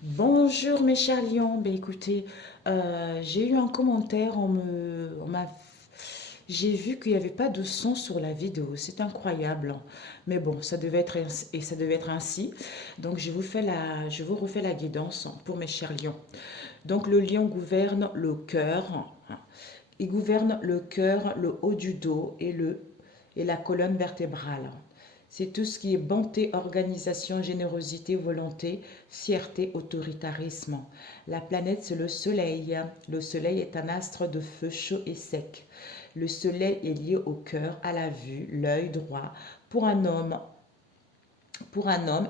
Bonjour mes chers lions, ben écoutez, j'ai eu un commentaire, j'ai vu qu'il n'y avait pas de son sur la vidéo, c'est incroyable, hein. Mais bon, ça devait être ainsi. Donc je vous refais la guidance pour mes chers lions. Donc le lion gouverne le cœur, hein. Il gouverne le cœur, le haut du dos et la colonne vertébrale. C'est tout ce qui est bonté, organisation, générosité, volonté, fierté, autoritarisme. La planète, c'est le soleil. Le soleil est un astre de feu chaud et sec. Le soleil est lié au cœur, à la vue, l'œil droit pour un homme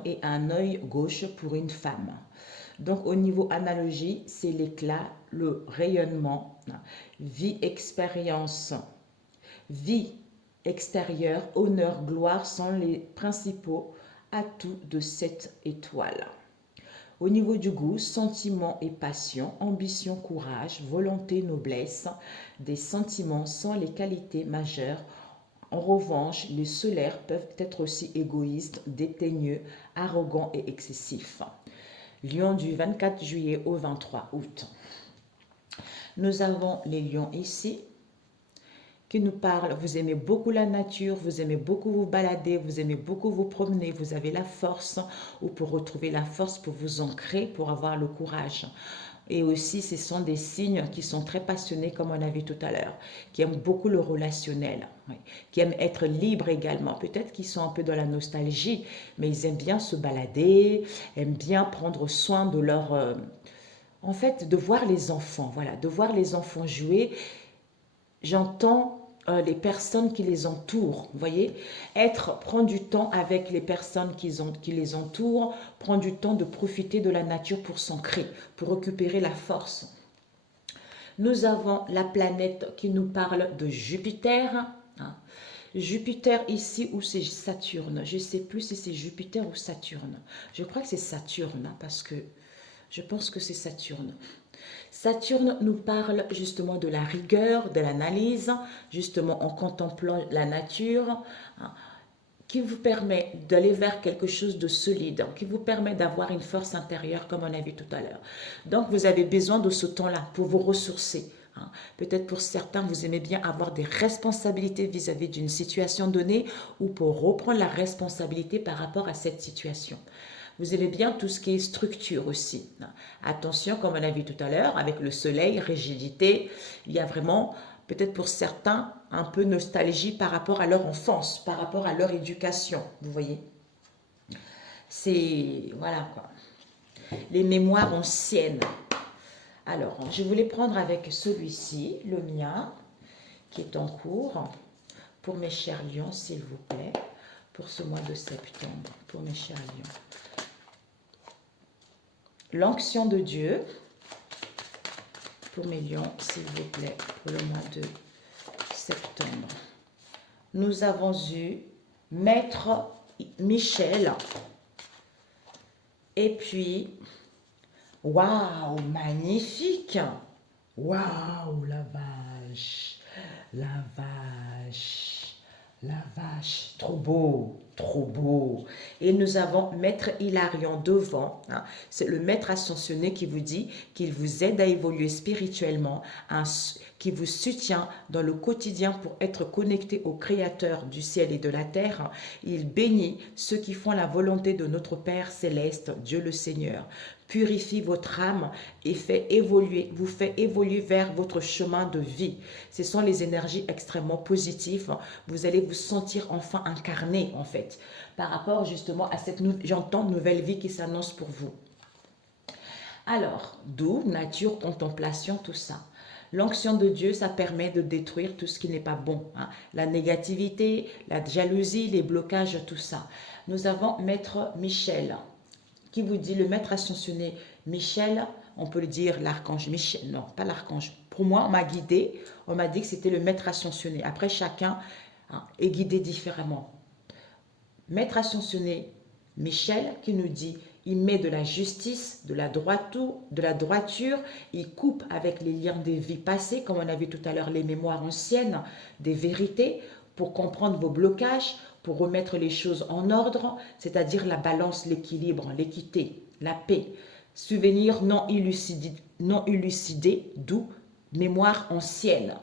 et un œil gauche pour une femme. Donc au niveau analogie, c'est l'éclat, le rayonnement, vie, expérience, vie extérieure, honneur, gloire sont les principaux atouts de cette étoile. Au niveau du goût, sentiment et passion, ambition, courage, volonté, noblesse, des sentiments sont les qualités majeures. En revanche, les solaires peuvent être aussi égoïstes, dédaigneux, arrogants et excessifs. Lion du 24 juillet au 23 août. Nous avons les lions ici qui nous parlent. Vous aimez beaucoup la nature, vous aimez beaucoup vous balader, vous aimez beaucoup vous promener, vous avez la force ou pour retrouver la force, pour vous ancrer, pour avoir le courage. Et aussi, ce sont des signes qui sont très passionnés, comme on a vu tout à l'heure, qui aiment beaucoup le relationnel, oui, qui aiment être libres également. Peut-être qu'ils sont un peu dans la nostalgie, mais ils aiment bien se balader, aiment bien prendre soin de leur... en fait, de voir les enfants, voilà, de voir les enfants jouer. J'entends les personnes qui les entourent, vous voyez, prendre du temps avec les personnes qui les entourent, prendre du temps de profiter de la nature pour s'ancrer, pour récupérer la force. Nous avons la planète qui nous parle de Jupiter, hein. Jupiter ici ou c'est Saturne, je ne sais plus si c'est Jupiter ou Saturne. Je crois que c'est Saturne, hein, parce que je pense que c'est Saturne. Saturne nous parle justement de la rigueur, de l'analyse, justement en contemplant la nature, hein, qui vous permet d'aller vers quelque chose de solide, qui vous permet d'avoir une force intérieure comme on a vu tout à l'heure. Donc vous avez besoin de ce temps-là pour vous ressourcer, hein. Peut-être pour certains, vous aimez bien avoir des responsabilités vis-à-vis d'une situation donnée ou pour reprendre la responsabilité par rapport à cette situation. Vous aimez bien tout ce qui est structure aussi. Attention, comme on a vu tout à l'heure, avec le soleil, rigidité, il y a vraiment, peut-être pour certains, un peu nostalgie par rapport à leur enfance, par rapport à leur éducation, vous voyez. C'est, voilà quoi, les mémoires anciennes. Alors, je voulais prendre avec celui-ci, le mien, qui est en cours, pour mes chers lions, s'il vous plaît, pour ce mois de septembre, pour mes chers lions. L'onction de Dieu, pour mes lions, s'il vous plaît, pour le mois de septembre. Nous avons eu Maître Michel, et puis, waouh, magnifique! Waouh, la vache, la vache, trop beau, trop beau. Et nous avons Maître Hilarion devant, hein. C'est le maître ascensionné qui vous dit qu'il vous aide à évoluer spirituellement, qui vous soutient dans le quotidien pour être connecté au Créateur du ciel et de la terre. Il bénit ceux qui font la volonté de notre Père céleste, Dieu le Seigneur. Purifie votre âme et vous fait évoluer vers votre chemin de vie. Ce sont les énergies extrêmement positives. Vous allez vous sentir enfin incarné, en fait, par rapport justement à cette nouvelle vie qui s'annonce pour vous. Alors, d'où nature, contemplation, tout ça. L'onction de Dieu, ça permet de détruire tout ce qui n'est pas bon, hein. La négativité, la jalousie, les blocages, tout ça. Nous avons Maître Michel, qui vous dit, le maître ascensionné Michel, on peut le dire l'archange Michel, non, pas l'archange. Pour moi, on m'a guidé, on m'a dit que c'était le maître ascensionné. Après, chacun, hein, est guidé différemment. Maître ascensionné Michel qui nous dit, il met de la justice, de la droiture, il coupe avec les liens des vies passées, comme on a vu tout à l'heure, les mémoires anciennes, des vérités, pour comprendre vos blocages, pour remettre les choses en ordre, c'est-à-dire la balance, l'équilibre, l'équité, la paix. Souvenir non élucidé, d'où mémoire ancienne.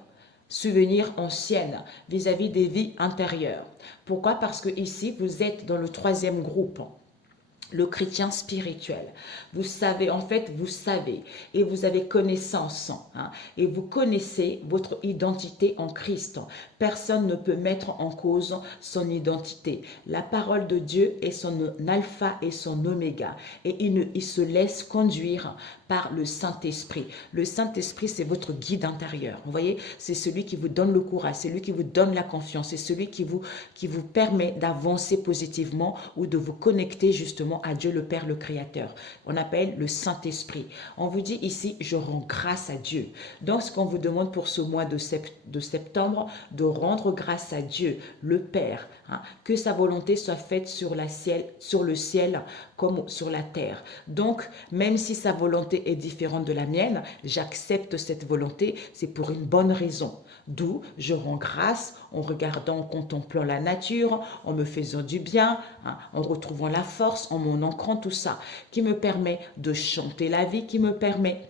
Souvenir ancienne vis-à-vis des vies antérieures. Pourquoi? Parce que ici, vous êtes dans le troisième groupe, le chrétien spirituel. Vous savez, en fait, vous savez et vous avez connaissance et vous connaissez votre identité en Christ. Personne ne peut mettre en cause son identité. La parole de Dieu est son alpha et son oméga et il se laisse conduire par le Saint-Esprit. Le Saint-Esprit, c'est votre guide intérieur. Vous voyez, c'est celui qui vous donne le courage, c'est lui qui vous donne la confiance, c'est celui qui vous permet d'avancer positivement ou de vous connecter justement à Dieu le Père, le Créateur. On appelle le Saint-Esprit. On vous dit ici, je rends grâce à Dieu. Donc, ce qu'on vous demande pour ce mois de septembre, de rendre grâce à Dieu, le Père, que sa volonté soit faite sur le ciel comme sur la terre. Donc, même si sa volonté est différente de la mienne, j'accepte cette volonté, c'est pour une bonne raison. D'où je rends grâce en regardant, en contemplant la nature, en me faisant du bien, en retrouvant la force, en mon ancrant tout ça, qui me permet de chanter la vie, qui me permet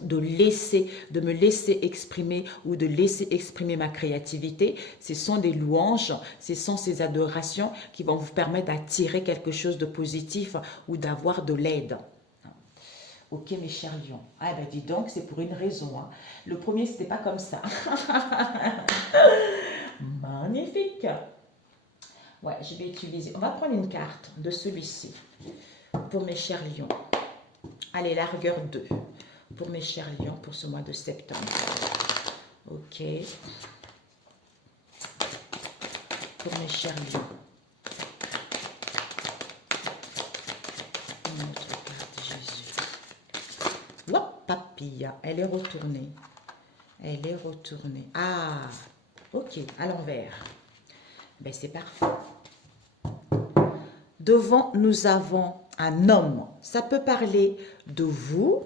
de me laisser exprimer ou de laisser exprimer ma créativité. Ce sont des louanges, ce sont ces adorations qui vont vous permettre d'attirer quelque chose de positif ou d'avoir de l'aide. Ok, mes chers lions. Ah ben dis donc, c'est pour une raison. Le premier, c'était pas comme ça. Magnifique. Ouais, je vais utiliser. On va prendre une carte de celui-ci pour mes chers lions. Allez, largeur 2 pour mes chers lions pour ce mois de septembre. Ok. Pour mes chers lions. Notre carte Jésus. Hop, papilla, elle est retournée. Elle est retournée. Ah, ok, à l'envers. Ben, c'est parfait. Devant, nous avons un homme. Ça peut parler de vous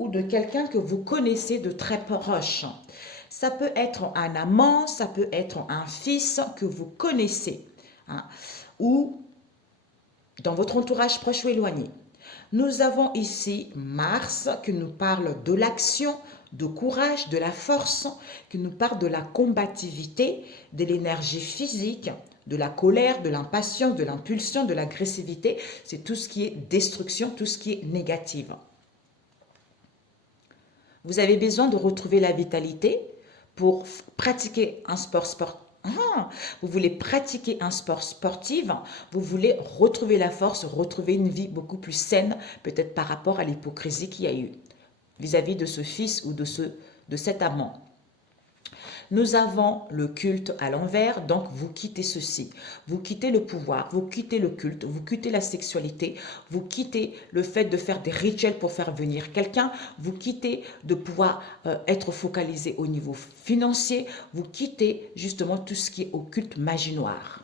ou de quelqu'un que vous connaissez de très proche. Ça peut être un amant, ça peut être un fils que vous connaissez ou dans votre entourage proche ou éloigné. Nous avons ici Mars qui nous parle de l'action, de courage, de la force, qui nous parle de la combativité, de l'énergie physique, de la colère, de l'impatience, de l'impulsion, de l'agressivité. C'est tout ce qui est destruction, tout ce qui est négatif. Vous avez besoin de retrouver la vitalité pour pratiquer un sport sportif. Vous voulez pratiquer un sport sportif, vous voulez retrouver la force, retrouver une vie beaucoup plus saine, peut-être par rapport à l'hypocrisie qu'il y a eu vis-à-vis de ce fils ou de cet amant. Nous avons le culte à l'envers, donc vous quittez ceci. Vous quittez le pouvoir, vous quittez le culte, vous quittez la sexualité, vous quittez le fait de faire des rituels pour faire venir quelqu'un, vous quittez de pouvoir être focalisé au niveau financier, vous quittez justement tout ce qui est au culte magie noire.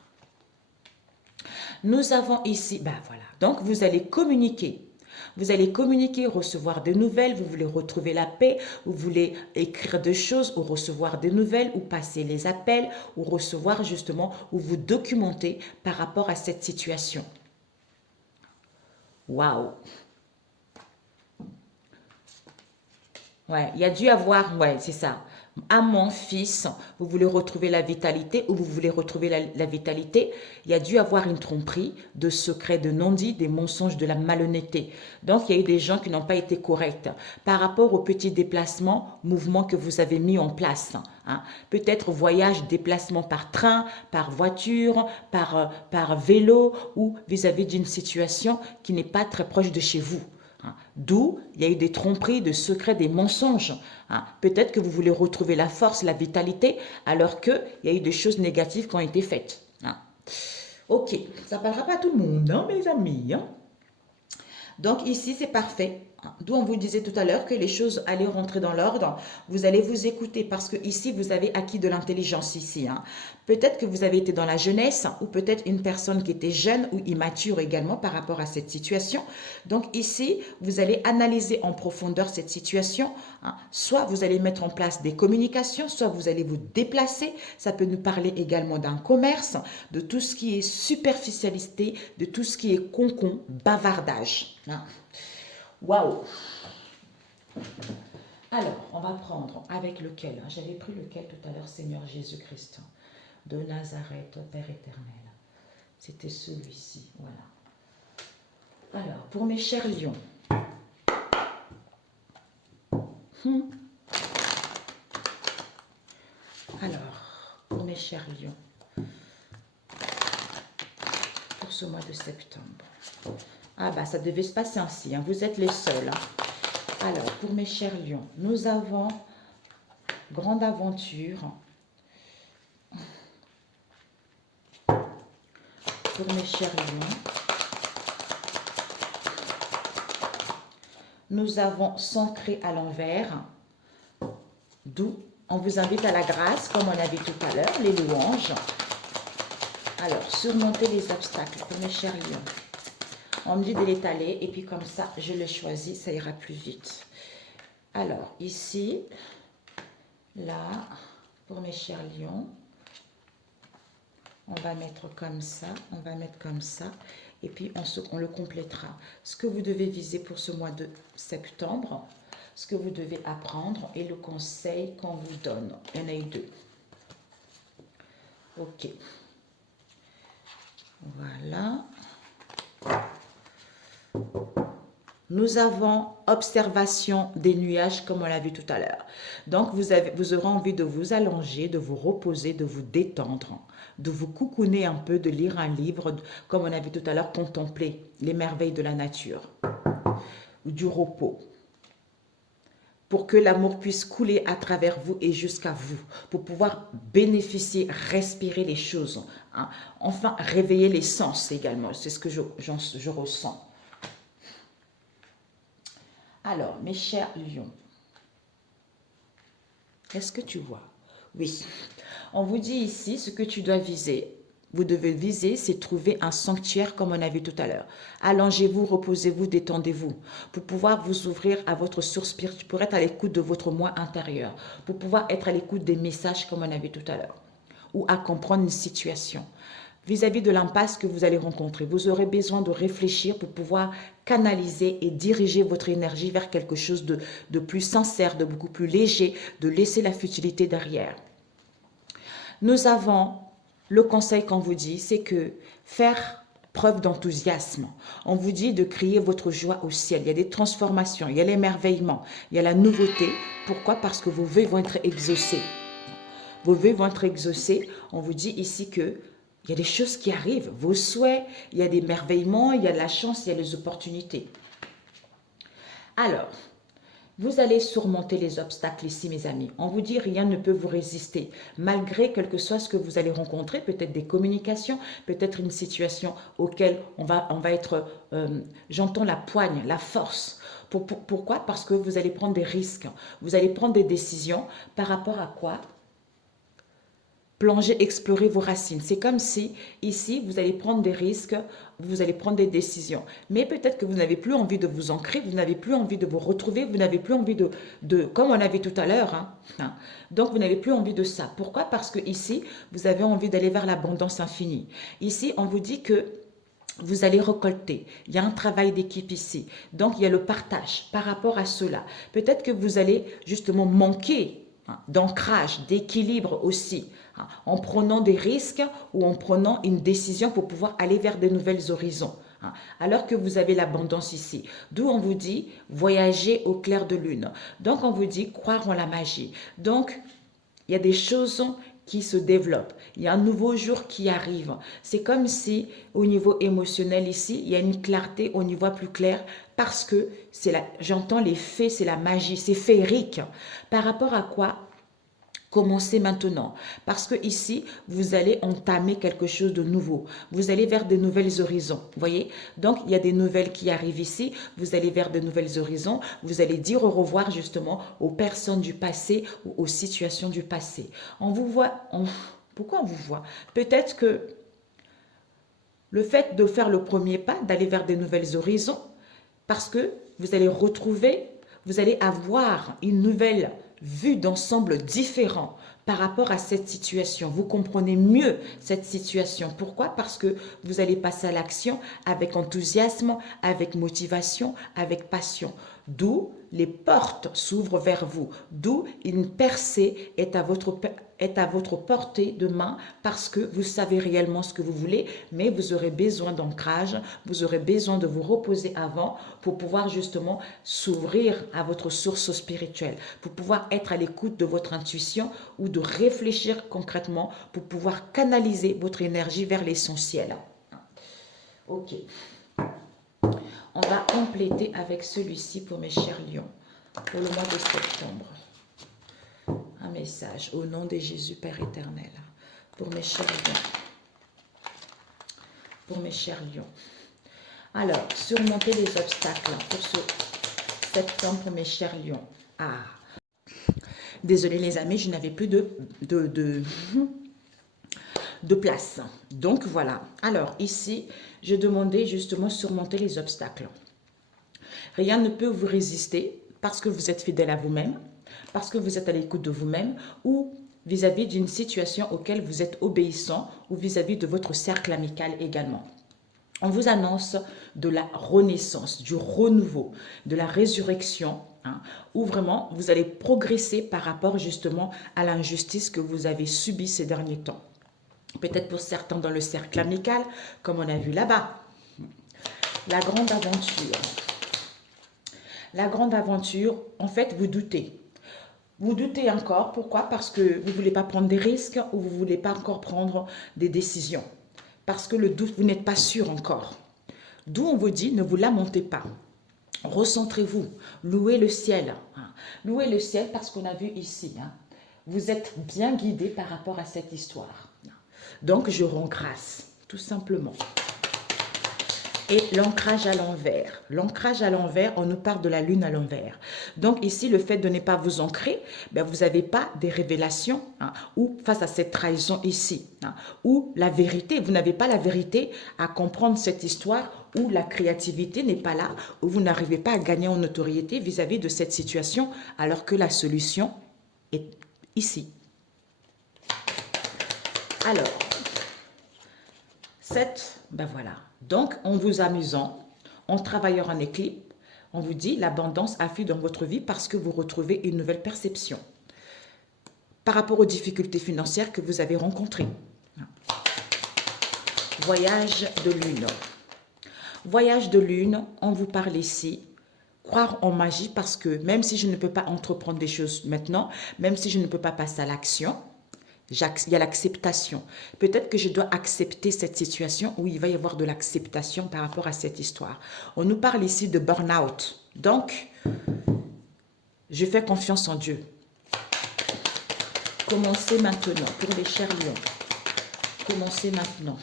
Nous avons ici, voilà, donc vous allez communiquer. Vous allez communiquer, recevoir des nouvelles, vous voulez retrouver la paix, vous voulez écrire des choses ou recevoir des nouvelles ou passer les appels ou recevoir justement ou vous documenter par rapport à cette situation. Waouh! Ouais, il y a dû avoir, ouais, c'est ça. À mon fils, vous voulez retrouver la vitalité ou vous voulez retrouver la vitalité, il y a dû avoir une tromperie, de secrets, de non-dits, des mensonges, de la malhonnêteté. Donc, il y a eu des gens qui n'ont pas été corrects par rapport aux petits déplacements, mouvements que vous avez mis en place. Peut-être voyage, déplacement par train, par voiture, par vélo ou vis-à-vis d'une situation qui n'est pas très proche de chez vous. D'où il y a eu des tromperies, des secrets, des mensonges. Peut-être que vous voulez retrouver la force, la vitalité, alors qu'il y a eu des choses négatives qui ont été faites. Ok, ça ne parlera pas à tout le monde, mes amis. Donc ici, c'est parfait. D'où on vous disait tout à l'heure que les choses allaient rentrer dans l'ordre. Vous allez vous écouter parce que ici, vous avez acquis de l'intelligence ici. Peut-être que vous avez été dans la jeunesse ou peut-être une personne qui était jeune ou immature également par rapport à cette situation. Donc ici, vous allez analyser en profondeur cette situation. Soit vous allez mettre en place des communications, soit vous allez vous déplacer. Ça peut nous parler également d'un commerce, de tout ce qui est superficialité, de tout ce qui est concon, bavardage. Waouh! Alors, on va prendre avec lequel? J'avais pris lequel tout à l'heure, Seigneur Jésus-Christ, de Nazareth, Père éternel. C'était celui-ci, voilà. Alors, pour mes chers lions, alors, pour mes chers lions, pour ce mois de septembre. Ah bah, ça devait se passer ainsi, hein. Vous êtes les seuls. Hein. Alors, pour mes chers lions, nous avons grande aventure. Pour mes chers lions, nous avons s'ancrer à l'envers, d'où on vous invite à la grâce, comme on a vu tout à l'heure, les louanges. Alors, surmonter les obstacles pour mes chers lions. On me dit de l'étaler et puis comme ça, je le choisis, ça ira plus vite. Alors, ici, là, pour mes chers lions, on va mettre comme ça, on va mettre comme ça, et puis on le complétera. Ce que vous devez viser pour ce mois de septembre, ce que vous devez apprendre et le conseil qu'on vous donne. Il y en a eu 2. Ok. Voilà. Nous avons observation des nuages comme on l'a vu tout à l'heure. Donc, vous aurez envie de vous allonger, de vous reposer, de vous détendre, de vous coucouner un peu, de lire un livre, comme on a vu tout à l'heure, contempler les merveilles de la nature, du repos, pour que l'amour puisse couler à travers vous et jusqu'à vous, pour pouvoir bénéficier, respirer les choses, hein. Enfin réveiller les sens également, c'est ce que je ressens. Alors, mes chers lions, est-ce que tu vois? Oui. On vous dit ici ce que tu dois viser. Vous devez viser, c'est trouver un sanctuaire comme on a vu tout à l'heure. Allongez-vous, reposez-vous, détendez-vous pour pouvoir vous ouvrir à votre source spirituelle, pour être à l'écoute de votre moi intérieur, pour pouvoir être à l'écoute des messages comme on a vu tout à l'heure, ou à comprendre une situation. Vis-à-vis de l'impasse que vous allez rencontrer, vous aurez besoin de réfléchir pour pouvoir canaliser et diriger votre énergie vers quelque chose de plus sincère, de beaucoup plus léger, de laisser la futilité derrière. Nous avons le conseil qu'on vous dit, c'est que faire preuve d'enthousiasme. On vous dit de crier votre joie au ciel. Il y a des transformations, il y a l'émerveillement, il y a la nouveauté. Pourquoi? Parce que vos vœux vont être exaucés. Vos vœux vont être exaucés. On vous dit ici que il y a des choses qui arrivent, vos souhaits, il y a des merveillements, il y a de la chance, il y a des opportunités. Alors, vous allez surmonter les obstacles ici, mes amis. On vous dit rien ne peut vous résister. Malgré quel que soit ce que vous allez rencontrer, peut-être des communications, peut-être une situation auquel on va être, j'entends la poigne, la force. Pourquoi? Parce que vous allez prendre des risques. Vous allez prendre des décisions par rapport à quoi? Plonger, explorer vos racines. C'est comme si, ici, vous allez prendre des risques, vous allez prendre des décisions. Mais peut-être que vous n'avez plus envie de vous ancrer, vous n'avez plus envie de vous retrouver, vous n'avez plus envie comme on avait tout à l'heure. Hein. Donc, vous n'avez plus envie de ça. Pourquoi? Parce que ici, vous avez envie d'aller vers l'abondance infinie. Ici, on vous dit que vous allez récolter. Il y a un travail d'équipe ici. Donc, il y a le partage par rapport à cela. Peut-être que vous allez justement manquer d'ancrage, d'équilibre aussi, en prenant des risques ou en prenant une décision pour pouvoir aller vers de nouvelles horizons. Alors que vous avez l'abondance ici. D'où on vous dit voyager au clair de lune. Donc on vous dit croire en la magie. Donc il y a des choses qui se développent. Il y a un nouveau jour qui arrive. C'est comme si au niveau émotionnel ici, il y a une clarté, on y voit plus clair parce que j'entends les fées, c'est la magie, c'est féerique. Par rapport à quoi? Commencez maintenant, parce que ici, vous allez entamer quelque chose de nouveau. Vous allez vers de nouvelles horizons, voyez? Donc, il y a des nouvelles qui arrivent ici. Vous allez vers de nouvelles horizons. Vous allez dire au revoir justement aux personnes du passé ou aux situations du passé. On vous voit, pourquoi on vous voit? Peut-être que le fait de faire le premier pas, d'aller vers de nouvelles horizons, parce que vous allez retrouver, vous allez avoir une nouvelle vue d'ensemble différent par rapport à cette situation. Vous comprenez mieux cette situation. Pourquoi? Parce que vous allez passer à l'action avec enthousiasme, avec motivation, avec passion. D'où les portes s'ouvrent vers vous. D'où une percée est à votre portée de main parce que vous savez réellement ce que vous voulez, mais vous aurez besoin d'ancrage, vous aurez besoin de vous reposer avant pour pouvoir justement s'ouvrir à votre source spirituelle, pour pouvoir être à l'écoute de votre intuition ou de réfléchir concrètement pour pouvoir canaliser votre énergie vers l'essentiel. Ok. On va compléter avec celui-ci pour mes chers lions, pour le mois de septembre. Un message au nom de Jésus Père éternel, pour mes chers lions. Pour mes chers lions. Alors, surmonter les obstacles pour ce septembre pour mes chers lions. Ah, désolé les amis, je n'avais plus de place. Donc voilà. Alors ici, je demandais justement surmonter les obstacles. Rien ne peut vous résister parce que vous êtes fidèle à vous-même, parce que vous êtes à l'écoute de vous-même ou vis-à-vis d'une situation auquel vous êtes obéissant ou vis-à-vis de votre cercle amical également. On vous annonce de la renaissance, du renouveau, de la résurrection, où vraiment vous allez progresser par rapport justement à l'injustice que vous avez subie ces derniers temps. Peut-être pour certains dans le cercle amical, comme on a vu là-bas. La grande aventure. La grande aventure, en fait, vous doutez. Vous doutez encore, pourquoi? Parce que vous ne voulez pas prendre des risques ou vous ne voulez pas encore prendre des décisions. Parce que le doute, vous n'êtes pas sûr encore. D'où on vous dit, ne vous lamentez pas. Recentrez-vous, louez le ciel. Louez le ciel parce qu'on a vu ici, vous êtes bien guidé par rapport à cette histoire. Donc, je rends grâce, tout simplement. Et l'ancrage à l'envers. L'ancrage à l'envers, on nous parle de la lune à l'envers. Donc ici, le fait de ne pas vous ancrer, vous n'avez pas des révélations ou face à cette trahison ici. Ou la vérité, vous n'avez pas la vérité à comprendre cette histoire où la créativité n'est pas là, où vous n'arrivez pas à gagner en notoriété vis-à-vis de cette situation alors que la solution est ici. Alors, voilà. Donc, en vous amusant, en travaillant en équilibre, on vous dit l'abondance afflue dans votre vie parce que vous retrouvez une nouvelle perception par rapport aux difficultés financières que vous avez rencontrées. Voyage de lune. Voyage de lune, on vous parle ici. Croire en magie parce que même si je ne peux pas entreprendre des choses maintenant, même si je ne peux pas passer à l'action, il y a l'acceptation. Peut-être que je dois accepter cette situation où il va y avoir de l'acceptation par rapport à cette histoire. On nous parle ici de burn-out. Donc, je fais confiance en Dieu. Commencez maintenant pour les chers lions. Commencez maintenant.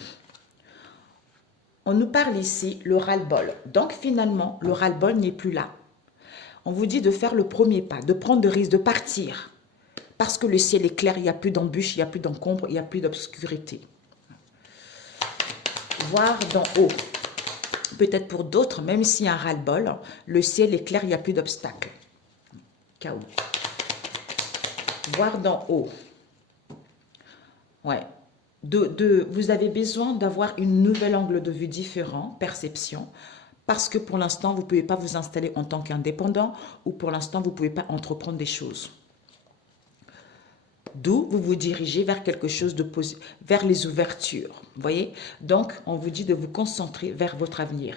On nous parle ici le ras-le-bol. Donc, finalement, le ras-le-bol n'est plus là. On vous dit de faire le premier pas, de prendre le risque, de partir. Parce que le ciel est clair, il n'y a plus d'embûches, il n'y a plus d'encombre, il n'y a plus d'obscurité. Voir d'en haut. Peut-être pour d'autres, même s'il y a un ras-le-bol, le ciel est clair, il n'y a plus d'obstacles. Chaos. Voir d'en haut. Ouais. Vous avez besoin d'avoir une nouvelle angle de vue différent, perception, parce que pour l'instant, vous ne pouvez pas vous installer en tant qu'indépendant ou pour l'instant, vous ne pouvez pas entreprendre des choses. D'où vous vous dirigez vers quelque chose de positif, vers les ouvertures. Vous voyez? Donc, on vous dit de vous concentrer vers votre avenir.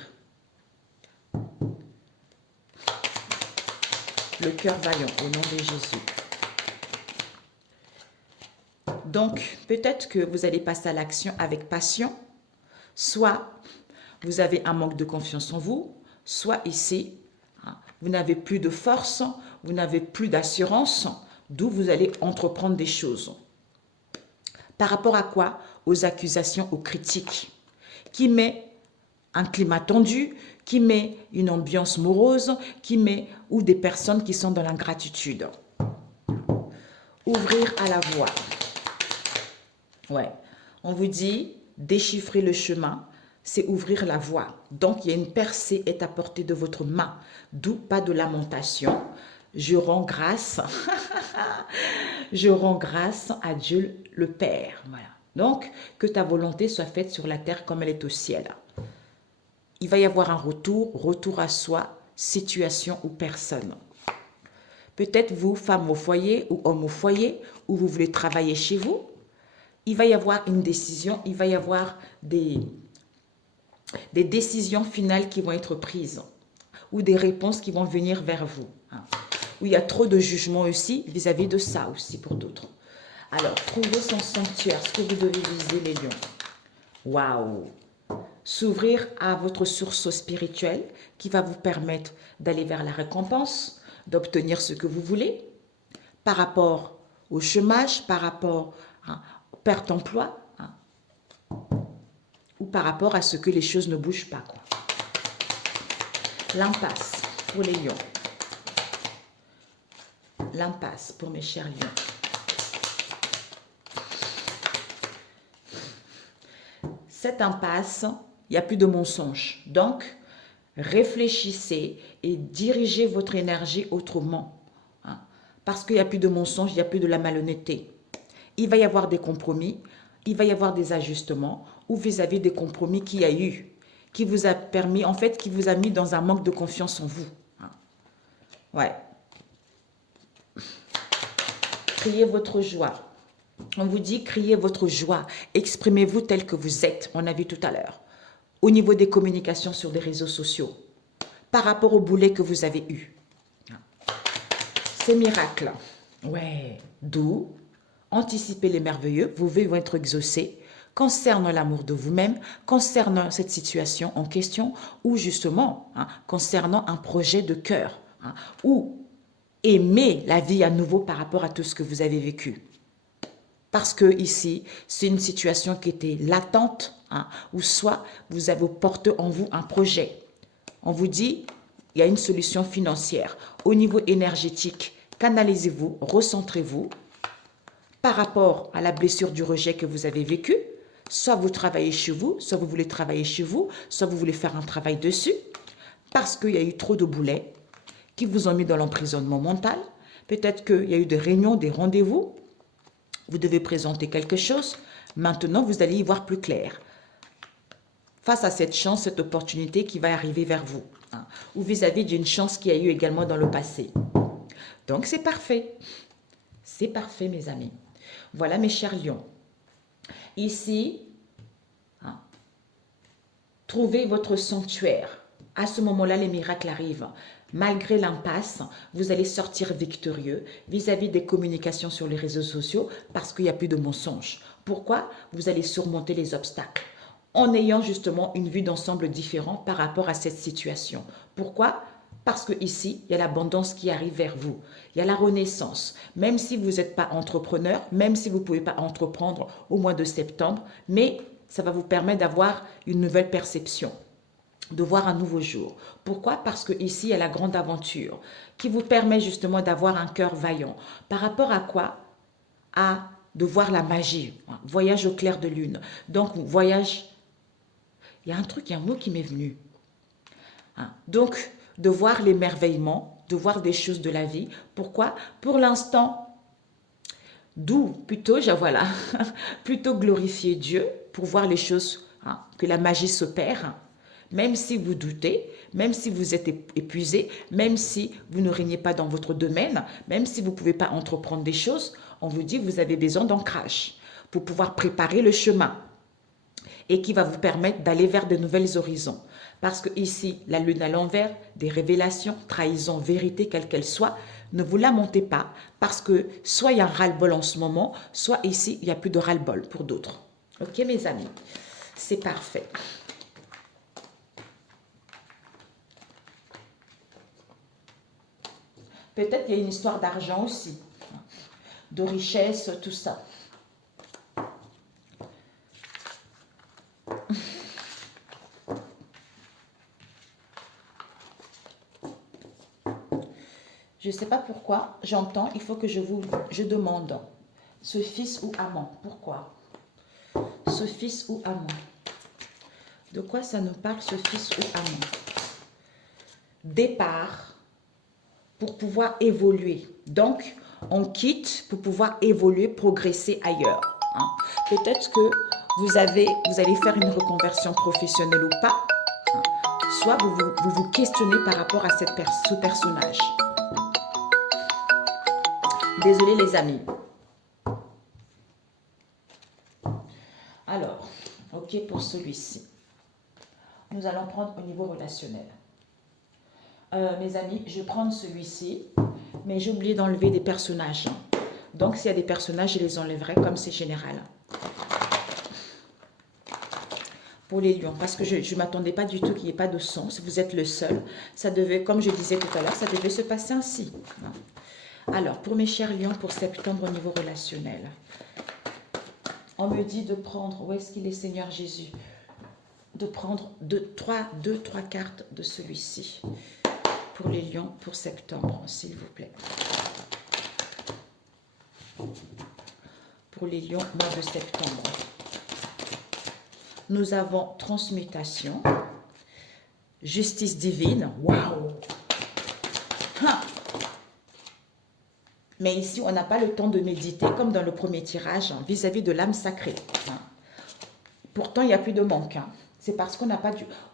Le cœur vaillant, au nom de Jésus. Donc, peut-être que vous allez passer à l'action avec passion, soit vous avez un manque de confiance en vous, soit ici, vous n'avez plus de force, vous n'avez plus d'assurance, d'où vous allez entreprendre des choses. Par rapport à quoi? Aux accusations, aux critiques, qui met un climat tendu, qui met une ambiance morose, ou des personnes qui sont dans l'ingratitude. Ouvrir à la voie. Ouais, on vous dit déchiffrer le chemin, c'est ouvrir la voie. Donc, il y a une percée est à portée de votre main, d'où pas de lamentation. Je rends grâce. Je rends grâce à Dieu le Père. Voilà. Donc, que ta volonté soit faite sur la terre comme elle est au ciel. Il va y avoir un retour à soi, situation ou personne. Peut-être vous, femme au foyer ou homme au foyer, ou vous voulez travailler chez vous, il va y avoir une décision, il va y avoir des décisions finales qui vont être prises ou des réponses qui vont venir vers vous. Où il y a trop de jugement aussi vis-à-vis de ça aussi pour d'autres. Alors, trouvez son sanctuaire, ce que vous devez viser les lions. Waouh! S'ouvrir à votre source spirituelle qui va vous permettre d'aller vers la récompense, d'obtenir ce que vous voulez par rapport au chômage, par rapport à perte d'emploi ou par rapport à ce que les choses ne bougent pas. L'impasse pour les lions. L'impasse pour mes chers lions. Cette impasse, il n'y a plus de mensonges. Donc, réfléchissez et dirigez votre énergie autrement. Parce qu'il n'y a plus de mensonges, il n'y a plus de la malhonnêteté. Il va y avoir des compromis, il va y avoir des ajustements ou vis-à-vis des compromis qu'il y a eu, qui vous a permis, en fait, qui vous a mis dans un manque de confiance en vous. Ouais. Criez votre joie. On vous dit, criez votre joie. Exprimez-vous tel que vous êtes. On a vu tout à l'heure. Au niveau des communications sur les réseaux sociaux. Par rapport au boulet que vous avez eu. Ces miracles. Ouais. D'où anticipez les merveilleux. Vos vœux vont être exaucés. Concernant l'amour de vous-même. Concernant cette situation en question. Ou justement, concernant un projet de cœur. Ou aimer la vie à nouveau par rapport à tout ce que vous avez vécu. Parce que ici, c'est une situation qui était latente, ou soit vous avez porté en vous un projet. On vous dit, il y a une solution financière. Au niveau énergétique, canalisez-vous, recentrez-vous par rapport à la blessure du rejet que vous avez vécu. Soit vous travaillez chez vous, soit vous voulez travailler chez vous, soit vous voulez faire un travail dessus. Parce qu'il y a eu trop de boulets qui vous ont mis dans l'emprisonnement mental. Peut-être qu'il y a eu des réunions, des rendez-vous. Vous devez présenter quelque chose. Maintenant, vous allez y voir plus clair. Face à cette chance, cette opportunité qui va arriver vers vous. Ou vis-à-vis d'une chance qu'il y a eu également dans le passé. Donc, c'est parfait. C'est parfait, mes amis. Voilà, mes chers lions. Ici, trouvez votre sanctuaire. À ce moment-là, les miracles arrivent. Malgré l'impasse, vous allez sortir victorieux vis-à-vis des communications sur les réseaux sociaux parce qu'il n'y a plus de mensonges. Pourquoi? Vous allez surmonter les obstacles en ayant justement une vue d'ensemble différente par rapport à cette situation. Pourquoi? Parce que ici, il y a l'abondance qui arrive vers vous. Il y a la renaissance. Même si vous n'êtes pas entrepreneur, même si vous ne pouvez pas entreprendre au mois de septembre, mais ça va vous permettre d'avoir une nouvelle perception, de voir un nouveau jour. Pourquoi? Parce que ici, il y a la grande aventure qui vous permet justement d'avoir un cœur vaillant. Par rapport à quoi? De voir la magie. Voyage au clair de lune. Donc, voyage... Il y a un truc, il y a un mot qui m'est venu. Donc, de voir l'émerveillement, de voir des choses de la vie. Pourquoi? Pour l'instant, d'où plutôt, voilà, plutôt glorifier Dieu pour voir les choses, que la magie s'opère. Même si vous doutez, même si vous êtes épuisé, même si vous ne régnez pas dans votre domaine, même si vous ne pouvez pas entreprendre des choses, on vous dit que vous avez besoin d'ancrage pour pouvoir préparer le chemin et qui va vous permettre d'aller vers de nouvelles horizons. Parce que ici, la lune à l'envers, des révélations, trahison, vérité, quelle qu'elle soit, ne vous lamentez pas parce que soit il y a un ras-le-bol en ce moment, soit ici, il n'y a plus de ras-le-bol pour d'autres. Ok, mes amis? C'est parfait. Peut-être qu'il y a une histoire d'argent aussi, de richesse, tout ça. Je ne sais pas pourquoi, j'entends, il faut que je demande, ce fils ou amant, pourquoi? Ce fils ou amant. De quoi ça nous parle, ce fils ou amant? Départ pour pouvoir évoluer. Donc, on quitte pour pouvoir évoluer, progresser ailleurs. Hein. Peut-être que vous allez faire une reconversion professionnelle ou pas. Hein. Soit vous vous questionnez par rapport à ce personnage. Désolée les amis. Alors, ok pour celui-ci. Nous allons prendre au niveau relationnel. Mes amis, je vais prendre celui-ci, mais j'ai oublié d'enlever des personnages. Donc, s'il y a des personnages, je les enlèverai comme c'est général. Pour les lions, parce que je ne m'attendais pas du tout qu'il n'y ait pas de son. Si vous êtes le seul, ça devait, comme je disais tout à l'heure, ça devait se passer ainsi. Alors, pour mes chers lions, pour septembre au niveau relationnel, on me dit de prendre, où est-ce qu'il est Seigneur Jésus? De prendre deux, trois cartes de celui-ci. Pour les lions, pour septembre, s'il vous plaît. Pour les lions, mois de septembre. Nous avons transmutation, justice divine. Waouh! Mais ici, on n'a pas le temps de méditer, comme dans le premier tirage, vis-à-vis de l'âme sacrée. Pourtant, il n'y a plus de manque. C'est parce qu'on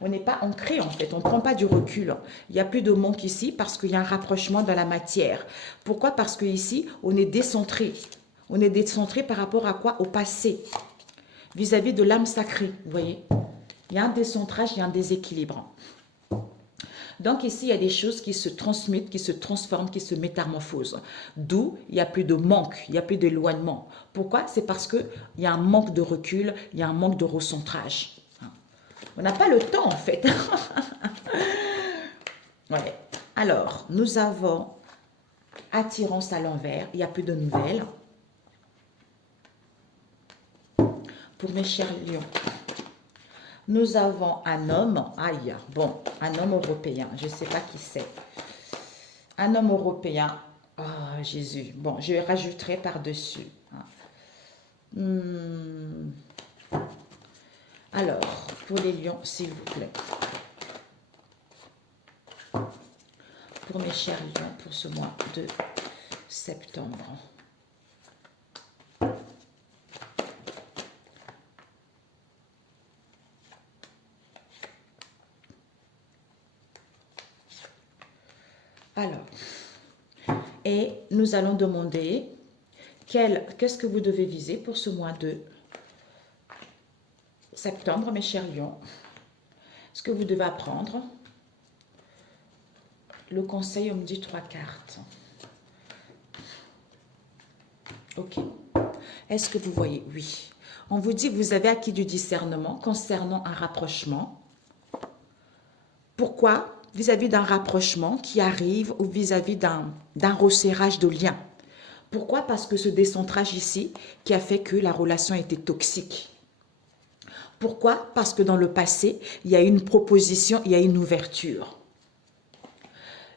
n'est pas ancré en fait, on ne prend pas du recul. Il n'y a plus de manque ici parce qu'il y a un rapprochement dans la matière. Pourquoi? Parce qu'ici, on est décentré. On est décentré par rapport à quoi? Au passé. Vis-à-vis de l'âme sacrée, vous voyez. Il y a un décentrage, il y a un déséquilibre. Donc ici, il y a des choses qui se transmutent, qui se transforment, qui se métamorphosent. D'où il n'y a plus de manque, il n'y a plus d'éloignement. Pourquoi? C'est parce qu'il y a un manque de recul, il y a un manque de recentrage. On n'a pas le temps en fait. Ouais. Alors, nous avons attirance à l'envers, il n'y a plus de nouvelles. Pour mes chers lions, nous avons un homme, aïe, bon, un homme européen, je ne sais pas qui c'est. Un homme européen, oh Jésus, bon, je rajouterai par-dessus. Alors, pour les lions, s'il vous plaît. Pour mes chers lions, pour ce mois de septembre. Alors, et nous allons demander qu'est-ce que vous devez viser pour ce mois de septembre, mes chers lions. Ce que vous devez apprendre. Le conseil, on me dit 3 cartes. Ok. Est-ce que vous voyez? Oui. On vous dit que vous avez acquis du discernement concernant un rapprochement. Pourquoi? Vis-à-vis d'un rapprochement qui arrive ou vis-à-vis d'un resserrage de liens. Pourquoi? Parce que ce décentrage ici qui a fait que la relation était toxique. Pourquoi? Parce que dans le passé, il y a eu une proposition, il y a eu une ouverture.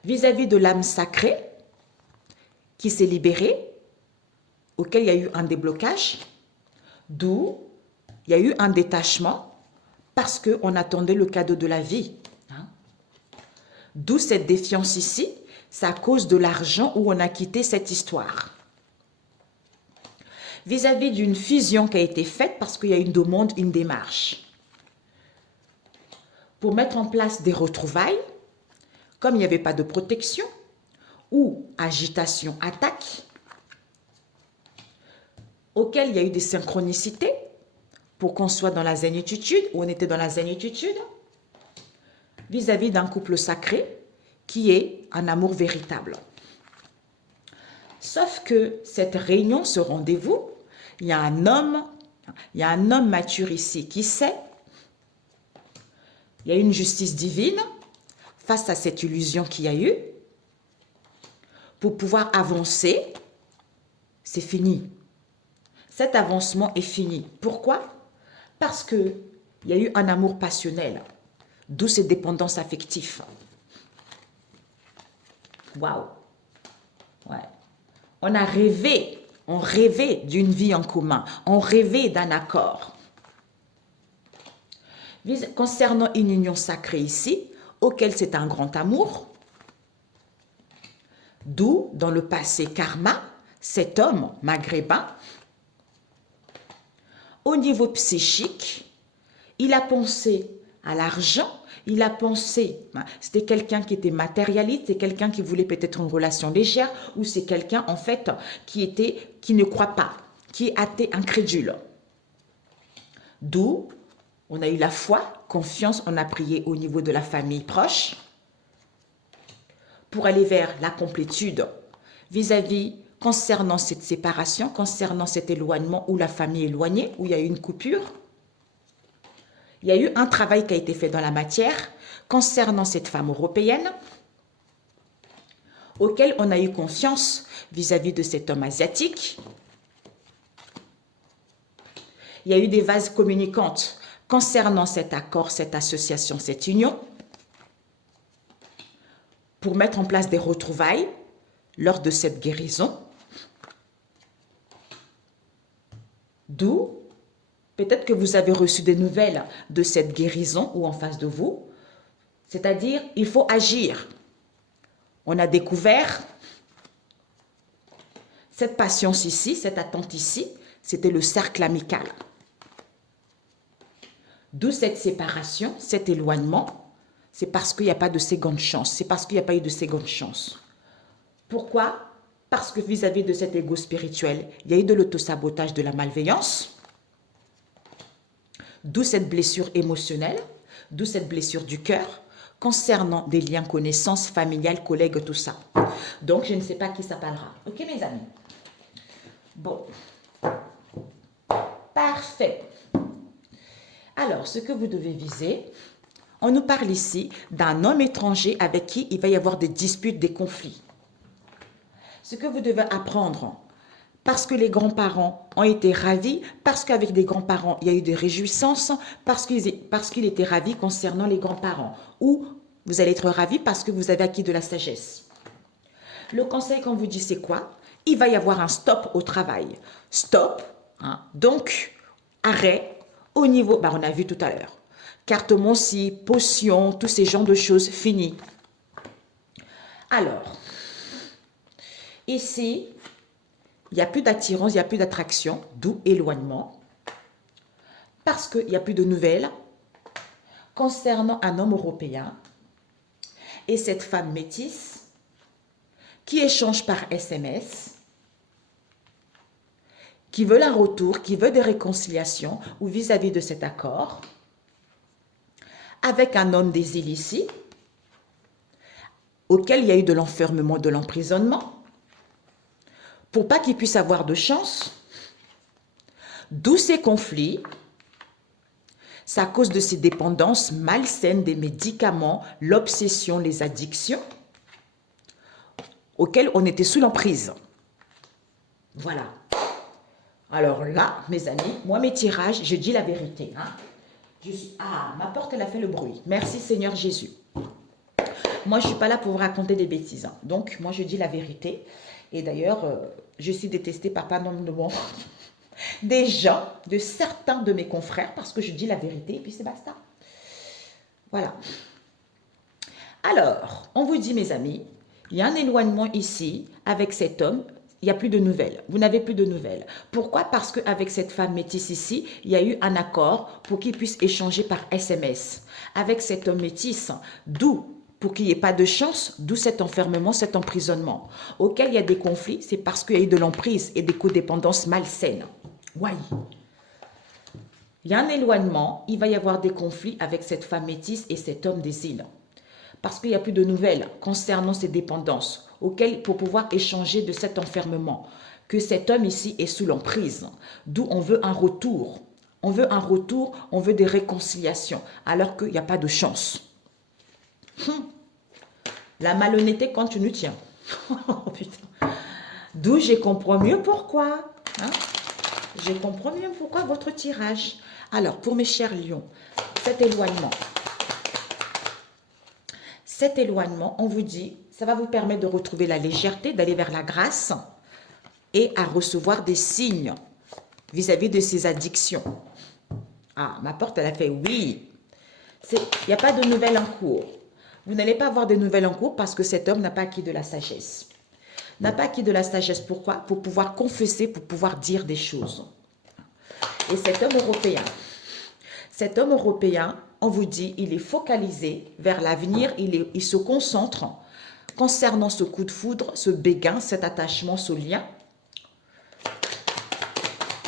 Vis-à-vis de l'âme sacrée qui s'est libérée, auquel il y a eu un déblocage, d'où il y a eu un détachement parce qu'on attendait le cadeau de la vie. D'où cette défiance ici, c'est à cause de l'argent où on a quitté cette histoire. Vis-à-vis d'une fusion qui a été faite parce qu'il y a une demande, une démarche. Pour mettre en place des retrouvailles, comme il n'y avait pas de protection, ou agitation, attaque, auquel il y a eu des synchronicités pour qu'on soit dans la zénitude, où on était dans la zénitude, vis-à-vis d'un couple sacré qui est un amour véritable. Sauf que cette réunion, ce rendez-vous, il y a un homme mature ici qui sait, il y a une justice divine face à cette illusion qu'il y a eu. Pour pouvoir avancer, c'est fini. Cet avancement est fini. Pourquoi? Parce qu'il y a eu un amour passionnel, d'où cette dépendance affective. Waouh! Ouais. On a rêvé, on rêvait d'une vie en commun, on rêvait d'un accord. Concernant une union sacrée ici, auquel c'est un grand amour, D'où, dans le passé karma, cet homme maghrébin, au niveau psychique, il a pensé à l'argent, il a pensé, c'était quelqu'un qui était matérialiste, c'est quelqu'un qui voulait peut-être une relation légère, ou c'est quelqu'un en fait qui ne croit pas, qui est athée, incrédule. D'où on a eu la foi, confiance, on a prié au niveau de la famille proche pour aller vers la complétude vis-à-vis concernant cette séparation, concernant cet éloignement ou la famille éloignée, où il y a eu une coupure. Il y a eu un travail qui a été fait dans la matière concernant cette femme européenne auquel on a eu confiance vis-à-vis de cet homme asiatique. Il y a eu des vases communicantes concernant cet accord, cette association, cette union pour mettre en place des retrouvailles lors de cette guérison. D'où, peut-être que vous avez reçu des nouvelles de cette guérison ou en face de vous. C'est-à-dire, il faut agir. On a découvert cette patience ici, cette attente ici, c'était le cercle amical. D'où cette séparation, cet éloignement, c'est parce qu'il n'y a pas de seconde chance, c'est parce qu'il n'y a pas eu de seconde chance. Pourquoi? Parce que vis-à-vis de cet ego spirituel, il y a eu de l'autosabotage, de la malveillance, d'où cette blessure émotionnelle, d'où cette blessure du cœur, concernant des liens, connaissances, familiales, collègues, tout ça. Donc, je ne sais pas qui ça parlera. Ok, mes amis? Bon. Parfait. Alors, ce que vous devez viser, on nous parle ici d'un homme étranger avec qui il va y avoir des disputes, des conflits. Ce que vous devez apprendre, parce que les grands-parents ont été ravis, parce qu'avec des grands-parents, il y a eu des réjouissances, parce qu'il était ravi concernant les grands-parents, ou vous allez être ravis parce que vous avez acquis de la sagesse. Le conseil qu'on vous dit, c'est quoi? Il va y avoir un stop au travail. Stop, hein, donc arrêt au niveau, on a vu tout à l'heure, carte-moncie, potion, tous ces genres de choses, fini. Alors, ici, il n'y a plus d'attirance, il n'y a plus d'attraction, d'où éloignement, parce qu'il n'y a plus de nouvelles concernant un homme européen et cette femme métisse qui échange par SMS, qui veut un retour, qui veut des réconciliations ou vis-à-vis de cet accord, avec un homme des îles ici, auquel il y a eu de l'enfermement, de l'emprisonnement, pour pas qu'il puisse avoir de chance, d'où ces conflits. C'est à cause de ces dépendances malsaines des médicaments, l'obsession, les addictions, auxquelles on était sous l'emprise. Voilà. Alors là, mes amis, moi, mes tirages, je dis la vérité. Hein. Ah, ma porte, elle a fait le bruit. Merci Seigneur Jésus. Moi, je ne suis pas là pour vous raconter des bêtises. Hein. Donc, moi, je dis la vérité. Et d'ailleurs, je suis détestée par pas nombre de bons... des gens, de certains de mes confrères, parce que je dis la vérité, et puis c'est basta. Voilà. Alors, on vous dit, mes amis, il y a un éloignement ici, avec cet homme, il n'y a plus de nouvelles. Vous n'avez plus de nouvelles. Pourquoi? Parce qu'avec cette femme métisse ici, il y a eu un accord pour qu'ils puissent échanger par SMS. Avec cet homme métisse, d'où pour qu'il n'y ait pas de chance, d'où cet enfermement, cet emprisonnement. Auquel il y a des conflits, c'est parce qu'il y a eu de l'emprise et des codépendances malsaines. Oui. Il y a un éloignement, il va y avoir des conflits avec cette femme métisse et cet homme des îles. Parce qu'il n'y a plus de nouvelles concernant ces dépendances, auxquelles pour pouvoir échanger de cet enfermement, que cet homme ici est sous l'emprise, d'où on veut un retour. On veut un retour, on veut des réconciliations, alors qu'il n'y a pas de chance. La malhonnêteté continue, tiens. Oh, putain. D'où je comprends mieux pourquoi. Hein? Je comprends mieux pourquoi votre tirage. Alors, pour mes chers lions, cet éloignement, on vous dit, ça va vous permettre de retrouver la légèreté, d'aller vers la grâce et à recevoir des signes vis-à-vis de ces addictions. Ah, ma porte, elle a fait oui. Il n'y a pas de nouvelles en cours. Vous n'allez pas avoir de nouvelles en cours parce que cet homme n'a pas acquis de la sagesse. n'a pas acquis de la sagesse. Pourquoi? Pour pouvoir confesser, pour pouvoir dire des choses. Et cet homme européen, on vous dit, il est focalisé vers l'avenir, il se concentre concernant ce coup de foudre, ce béguin, cet attachement, ce lien.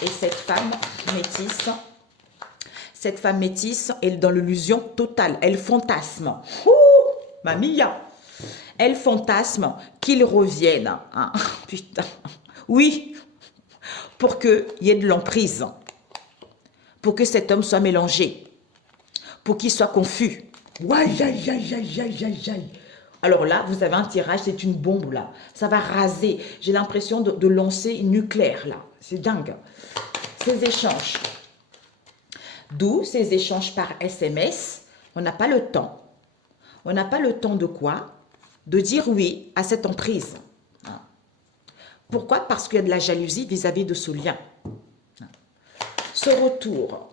Et cette femme métisse, elle est dans l'illusion totale. Elle fantasme. Ouh, mamia. Elle fantasme qu'il revienne. Hein. Putain. Oui, pour qu'il y ait de l'emprise. Pour que cet homme soit mélangé. Pour qu'il soit confus. Aïe, aïe, aïe, aïe, aïe, aïe, aïe. Alors là, vous avez un tirage, c'est une bombe là. Ça va raser. J'ai l'impression de lancer une nucléaire là. C'est dingue. Ces échanges. D'où ces échanges par SMS. On n'a pas le temps. On n'a pas le temps de quoi? De dire oui à cette emprise. Pourquoi? Parce qu'il y a de la jalousie vis-à-vis de ce lien. Ce retour,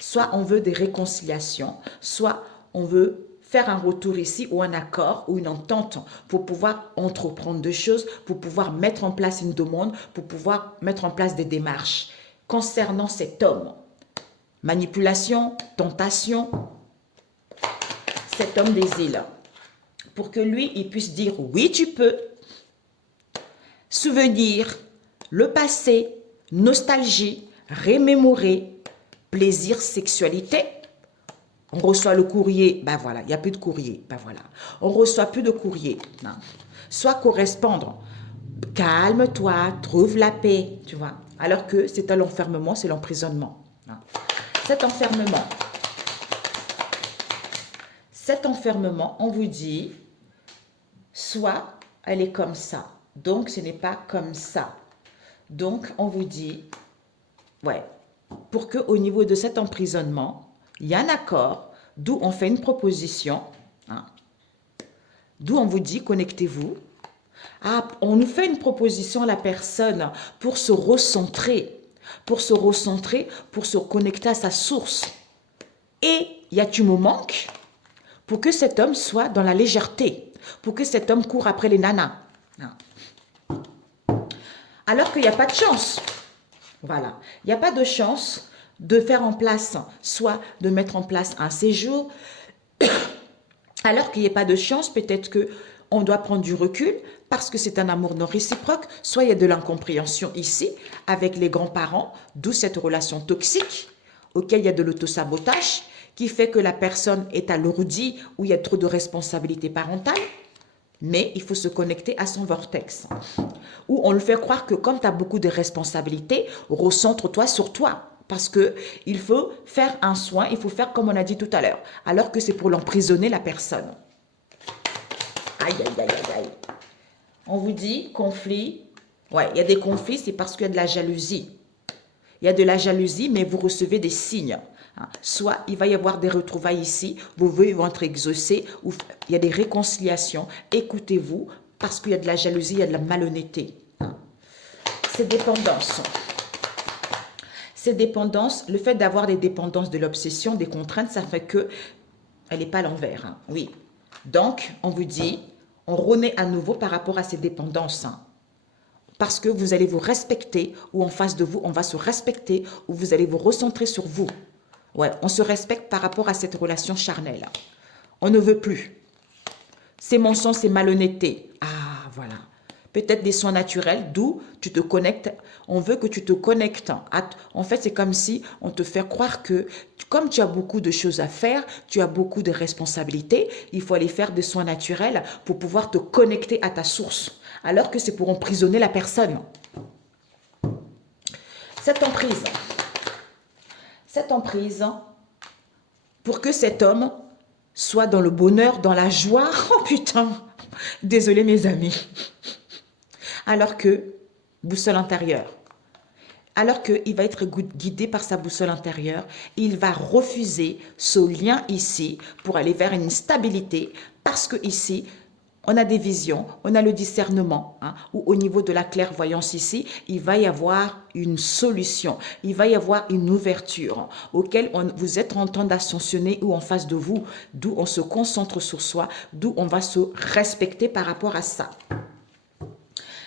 soit on veut des réconciliations, soit on veut faire un retour ici ou un accord ou une entente pour pouvoir entreprendre des choses, pour pouvoir mettre en place une demande, pour pouvoir mettre en place des démarches concernant cet homme. Manipulation, tentation, cet homme des îles. Pour que lui, il puisse dire oui, tu peux. Souvenir, le passé, nostalgie, remémorer, plaisir, sexualité. On reçoit le courrier, ben voilà, il n'y a plus de courrier, ben voilà. On reçoit plus de courrier. Non. Soit correspondre, calme-toi, trouve la paix, tu vois. Alors que c'est à l'enfermement, c'est l'emprisonnement. Cet enfermement, on vous dit, soit elle est comme ça, donc ce n'est pas comme ça. Donc, on vous dit, ouais, pour qu'au niveau de cet emprisonnement, il y a un accord, d'où on fait une proposition, hein, d'où on vous dit, connectez-vous. Ah, on nous fait une proposition à la personne pour se recentrer, pour se connecter à sa source. Et il y a tu me manques pour que cet homme soit dans la légèreté, pour que cet homme court après les nanas. Alors qu'il n'y a pas de chance. Voilà, il n'y a pas de chance de faire en place, soit de mettre en place un séjour, alors qu'il n'y a pas de chance, peut-être qu'on doit prendre du recul parce que c'est un amour non réciproque, soit il y a de l'incompréhension ici avec les grands-parents, d'où cette relation toxique, auquel il y a de l'autosabotage, qui fait que la personne est alourdie ou il y a trop de responsabilités parentales. Mais il faut se connecter à son vortex. Où on le fait croire que comme tu as beaucoup de responsabilités, recentre-toi sur toi. Parce qu'il faut faire un soin, il faut faire comme on a dit tout à l'heure. Alors que c'est pour l'emprisonner la personne. Aïe, aïe, aïe, aïe, aïe. On vous dit conflit. Ouais, il y a des conflits, c'est parce qu'il y a de la jalousie. Il y a de la jalousie, mais vous recevez des signes. Soit il va y avoir des retrouvailles ici, vos vœux vont être exaucés, ou il y a des réconciliations. Écoutez-vous, parce qu'il y a de la jalousie, il y a de la malhonnêteté. Ces dépendances, le fait d'avoir des dépendances, de l'obsession, des contraintes, ça fait que elle n'est pas à l'envers. Oui. Donc, on vous dit, on renaît à nouveau par rapport à ces dépendances. Parce que vous allez vous respecter, ou en face de vous, on va se respecter, ou vous allez vous recentrer sur vous. Ouais, on se respecte par rapport à cette relation charnelle. On ne veut plus. Ces mensonges, ces malhonnêtetés. Ah, voilà. Peut-être des soins naturels, d'où tu te connectes. On veut que tu te connectes. En fait, c'est comme si on te fait croire que, comme tu as beaucoup de choses à faire, tu as beaucoup de responsabilités, il faut aller faire des soins naturels pour pouvoir te connecter à ta source. Alors que c'est pour emprisonner la personne. Cette emprise, pour que cet homme soit dans le bonheur, dans la joie. Oh putain, désolé mes amis. Alors que, boussole intérieure, alors qu'il va être guidé par sa boussole intérieure, il va refuser ce lien ici pour aller vers une stabilité parce que ici, on a des visions, on a le discernement, hein, ou au niveau de la clairvoyance ici, il va y avoir une solution, il va y avoir une ouverture auquel vous êtes en train d'ascensionner ou en face de vous, d'où on se concentre sur soi, d'où on va se respecter par rapport à ça.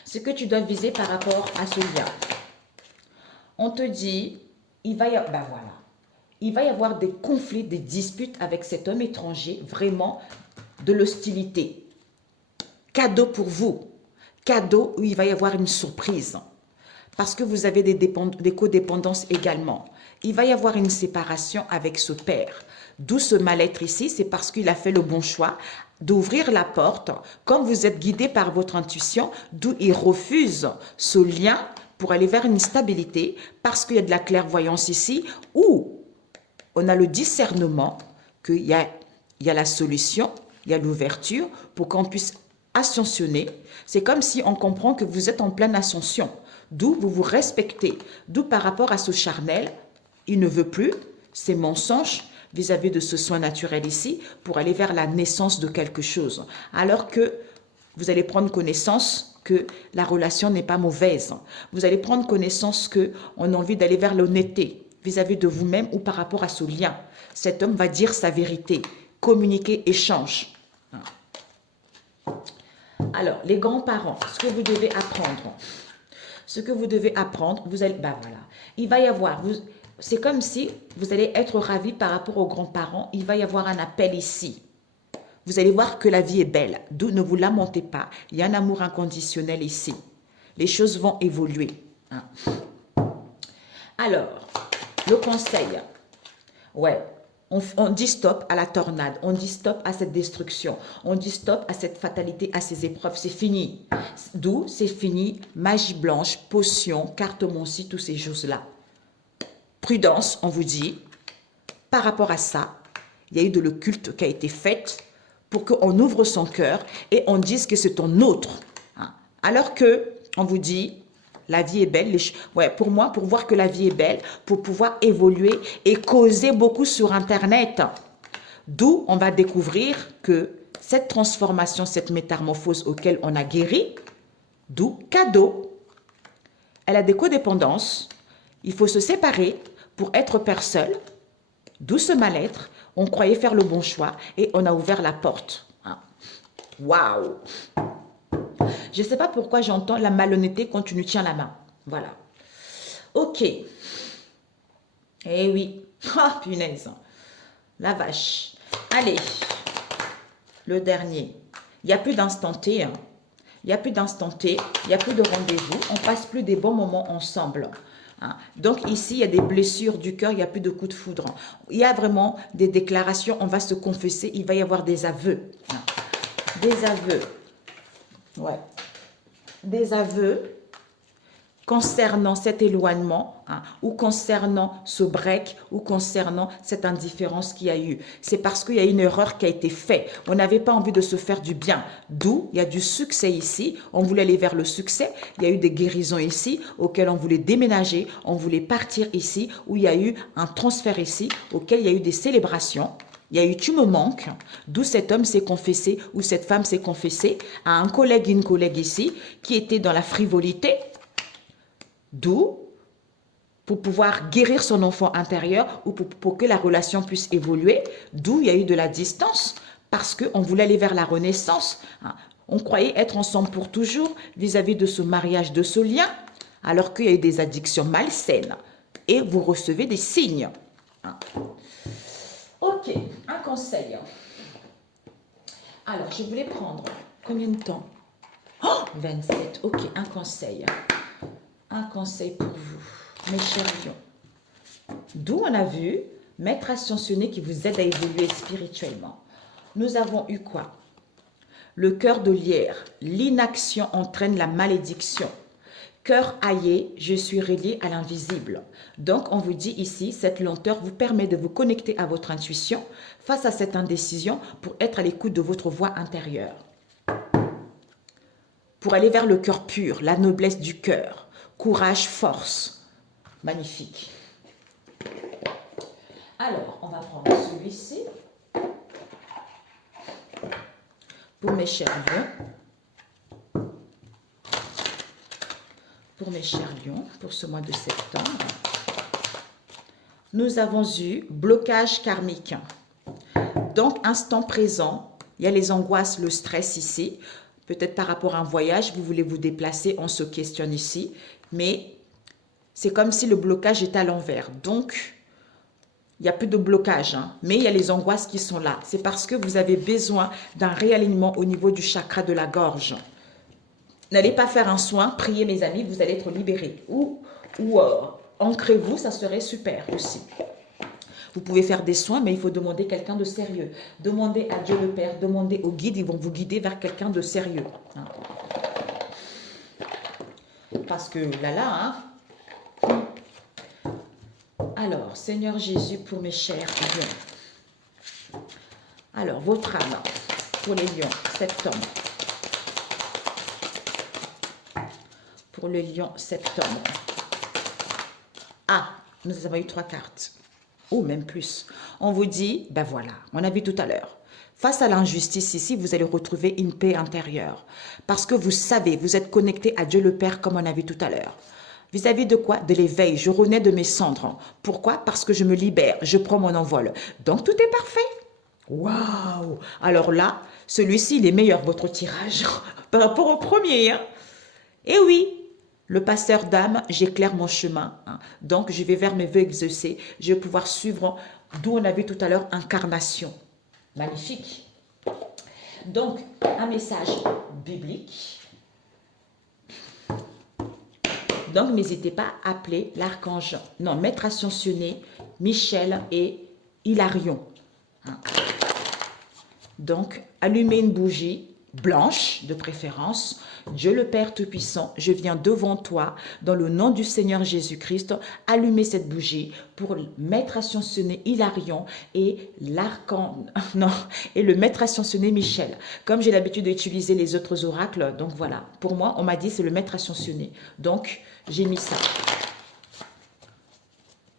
Ce que tu dois viser par rapport à ce lien. On te dit, il va y avoir des conflits, des disputes avec cet homme étranger, vraiment de l'hostilité. Cadeau pour vous, cadeau où il va y avoir une surprise, parce que vous avez des codépendances également. Il va y avoir une séparation avec ce père. D'où ce mal-être ici, c'est parce qu'il a fait le bon choix d'ouvrir la porte. Comme vous êtes guidé par votre intuition, d'où il refuse ce lien pour aller vers une stabilité, parce qu'il y a de la clairvoyance ici, où on a le discernement qu'il y a la solution, il y a l'ouverture pour qu'on puisse ascensionner. C'est comme si on comprend que vous êtes en pleine ascension, d'où vous vous respectez, d'où par rapport à ce charnel, il ne veut plus ces mensonges vis-à-vis de ce soin naturel ici pour aller vers la naissance de quelque chose. Alors que vous allez prendre connaissance que la relation n'est pas mauvaise. Vous allez prendre connaissance qu'on a envie d'aller vers l'honnêteté vis-à-vis de vous-même ou par rapport à ce lien. Cet homme va dire sa vérité, communiquer, échange. Alors, les grands-parents, ce que vous devez apprendre. Ce que vous devez apprendre, vous allez, voilà. Il va y avoir, c'est comme si vous allez être ravi par rapport aux grands-parents. Il va y avoir un appel ici. Vous allez voir que la vie est belle. D'où ne vous lamentez pas. Il y a un amour inconditionnel ici. Les choses vont évoluer. Alors, le conseil. Ouais. On dit stop à la tornade, on dit stop à cette destruction, on dit stop à cette fatalité, à ces épreuves, c'est fini. D'où c'est fini, magie blanche, potion, carte-moncie, toutes ces choses-là. Prudence, on vous dit, par rapport à ça, il y a eu le culte qui a été fait pour qu'on ouvre son cœur et on dise que c'est un autre. Alors que, on vous dit, la vie est belle. Pour moi, pour voir que la vie est belle, pour pouvoir évoluer et causer beaucoup sur Internet. D'où on va découvrir que cette transformation, cette métamorphose auquel on a guéri, d'où cadeau. Elle a des codépendances. Il faut se séparer pour être père seul. D'où ce mal-être. On croyait faire le bon choix et on a ouvert la porte. Waouh! Je ne sais pas pourquoi j'entends la malhonnêteté quand tu nous tiens la main. Voilà. Ok. Eh oui. Ah, punaise. La vache. Allez. Le dernier. Il n'y a plus d'instant T. Il n'y a plus d'instant T. Il n'y a plus de rendez-vous. On passe plus des bons moments ensemble. Donc ici, il y a des blessures du cœur, il n'y a plus de coups de foudre. Il y a vraiment des déclarations, on va se confesser, il va y avoir des aveux. Des aveux. Ouais. Des aveux concernant cet éloignement, ou concernant ce break, ou concernant cette indifférence qu'il y a eu. C'est parce qu'il y a une erreur qui a été faite. On n'avait pas envie de se faire du bien. D'où il y a du succès ici. On voulait aller vers le succès. Il y a eu des guérisons ici auxquelles on voulait déménager. On voulait partir ici, où il y a eu un transfert ici, auquel il y a eu des célébrations. Il y a eu « tu me manques », d'où cet homme s'est confessé ou cette femme s'est confessée à un collègue, une collègue ici, qui était dans la frivolité, d'où, pour pouvoir guérir son enfant intérieur ou pour que la relation puisse évoluer, d'où il y a eu de la distance, parce qu'on voulait aller vers la renaissance. On croyait être ensemble pour toujours vis-à-vis de ce mariage, de ce lien, alors qu'il y a eu des addictions malsaines. Et vous recevez des signes. Ok, un conseil. Alors, je voulais prendre combien de temps? 27, ok, un conseil. Un conseil pour vous, mes chers lions. D'où on a vu Maître ascensionné qui vous aide à évoluer spirituellement. Nous avons eu quoi? Le cœur de lierre. L'inaction entraîne la malédiction. Cœur aillé, je suis relié à l'invisible. Donc, on vous dit ici, cette lenteur vous permet de vous connecter à votre intuition face à cette indécision pour être à l'écoute de votre voix intérieure. Pour aller vers le cœur pur, la noblesse du cœur, courage, force. Magnifique. Alors, on va prendre celui-ci. Pour mes chers lions, pour ce mois de septembre, nous avons eu blocage karmique. Donc, instant présent, il y a les angoisses, le stress ici. Peut-être par rapport à un voyage, vous voulez vous déplacer, on se questionne ici. Mais c'est comme si le blocage était à l'envers. Donc, il n'y a plus de blocage, hein, mais il y a les angoisses qui sont là. C'est parce que vous avez besoin d'un réalignement au niveau du chakra de la gorge. N'allez pas faire un soin, priez mes amis, vous allez être libérés. Ou ancrez-vous, ça serait super aussi. Vous pouvez faire des soins, mais il faut demander quelqu'un de sérieux. Demandez à Dieu le Père, demandez aux guides, ils vont vous guider vers quelqu'un de sérieux. Hein. Parce que là, hein. Alors, Seigneur Jésus, pour mes chers lions. Alors, votre âme, pour les lions, septembre. Pour le lion, septembre. Ah, nous avons eu 3 cartes. Ou même plus. On vous dit, ben voilà, on a vu tout à l'heure. Face à l'injustice ici, vous allez retrouver une paix intérieure. Parce que vous savez, vous êtes connecté à Dieu le Père comme on a vu tout à l'heure. Vis-à-vis de quoi? De l'éveil. Je renais de mes cendres. Pourquoi? Parce que je me libère, je prends mon envol. Donc tout est parfait. Waouh! Alors là, celui-ci, il est meilleur, votre tirage, par rapport au premier. Hein? Eh oui! Le passeur d'âme, j'éclaire mon chemin. Hein. Donc, je vais vers mes vœux exaucés. Je vais pouvoir suivre, d'où on a vu tout à l'heure, incarnation. Magnifique. Donc, un message biblique. Donc, n'hésitez pas à appeler l'archange, non, maître ascensionné, Michel et Hilarion. Hein. Donc, allumez une bougie blanche de préférence. Dieu le Père Tout-Puissant, je viens devant toi dans le nom du Seigneur Jésus-Christ, allumer cette bougie pour maître ascensionné Hilarion et l'archange, non, et le maître ascensionné Michel. Comme j'ai l'habitude d'utiliser les autres oracles, donc voilà, pour moi, on m'a dit c'est le maître ascensionné. Donc, j'ai mis ça.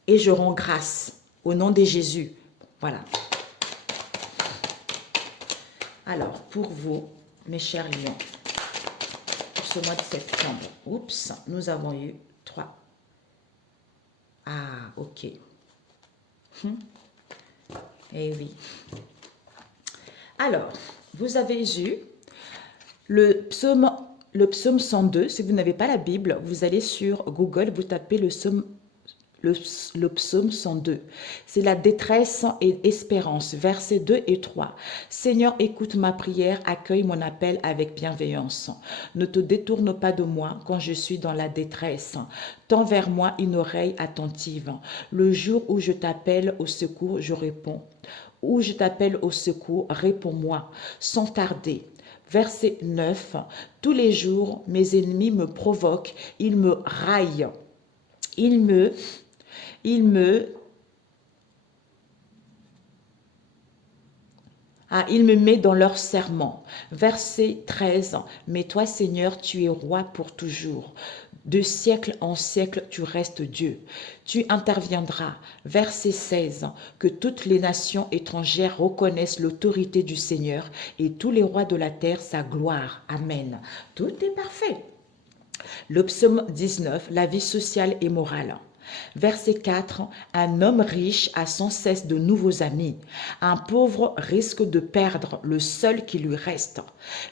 Et je rends grâce au nom de Jésus. Voilà. Alors, pour vous, mes chers lions, pour ce mois de septembre, oups, nous avons eu 3. Ah, ok. Eh oui. Alors, vous avez eu le psaume 102. Si vous n'avez pas la Bible, vous allez sur Google, vous tapez le psaume 102. C'est la détresse et espérance, versets 2 et 3. Seigneur, écoute ma prière, accueille mon appel avec bienveillance. Ne te détourne pas de moi quand je suis dans la détresse. Tends vers moi une oreille attentive. Le jour où je t'appelle au secours, je réponds. Où je t'appelle au secours, réponds-moi, sans tarder. Verset 9. Tous les jours, mes ennemis me provoquent, ils me raillent. Il me met dans leur serment. Verset 13. Mais toi, Seigneur, tu es roi pour toujours. De siècle en siècle, tu restes Dieu. Tu interviendras. Verset 16. Que toutes les nations étrangères reconnaissent l'autorité du Seigneur et tous les rois de la terre sa gloire. Amen. Tout est parfait. Le psaume 19. La vie sociale et morale. Verset 4, un homme riche a sans cesse de nouveaux amis. Un pauvre risque de perdre le seul qui lui reste.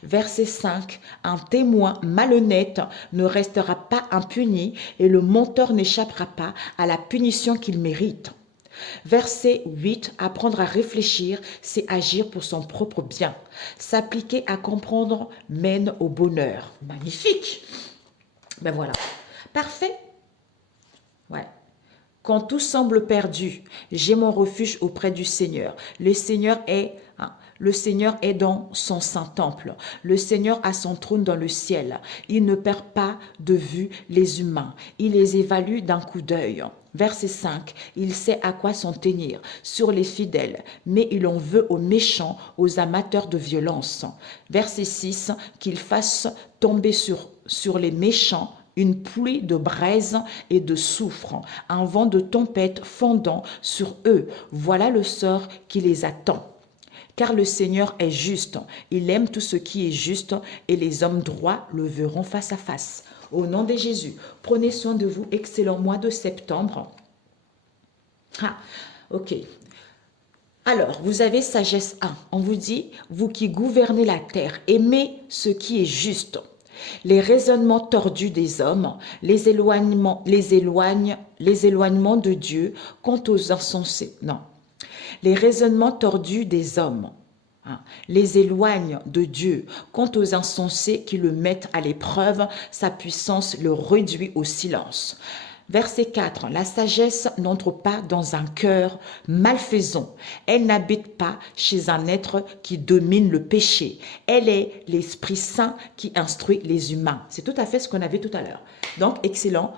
Verset 5, un témoin malhonnête ne restera pas impuni et le menteur n'échappera pas à la punition qu'il mérite. Verset 8, apprendre à réfléchir, c'est agir pour son propre bien. S'appliquer à comprendre mène au bonheur. Magnifique! Ben voilà, parfait. Ouais. Quand tout semble perdu, j'ai mon refuge auprès du Seigneur. Le Seigneur est dans son saint temple. Le Seigneur a son trône dans le ciel. Il ne perd pas de vue les humains. Il les évalue d'un coup d'œil. Verset 5, il sait à quoi s'en tenir sur les fidèles, mais il en veut aux méchants, aux amateurs de violence. Verset 6, qu'il fasse tomber sur les méchants une pluie de braise et de soufre, un vent de tempête fondant sur eux. Voilà le sort qui les attend. Car le Seigneur est juste. Il aime tout ce qui est juste et les hommes droits le verront face à face. Au nom de Jésus, prenez soin de vous. Excellent mois de septembre. Ah, ok. Alors, vous avez sagesse 1. On vous dit, vous qui gouvernez la terre, aimez ce qui est juste. Les raisonnements tordus des hommes, les éloignements de Dieu quant aux insensés. Non. Les raisonnements tordus des hommes les éloignent de Dieu. Quant aux insensés qui le mettent à l'épreuve, sa puissance le réduit au silence. Verset 4. La sagesse n'entre pas dans un cœur malfaisant. Elle n'habite pas chez un être qui domine le péché. Elle est l'Esprit Saint qui instruit les humains. C'est tout à fait ce qu'on avait tout à l'heure. Donc, excellent.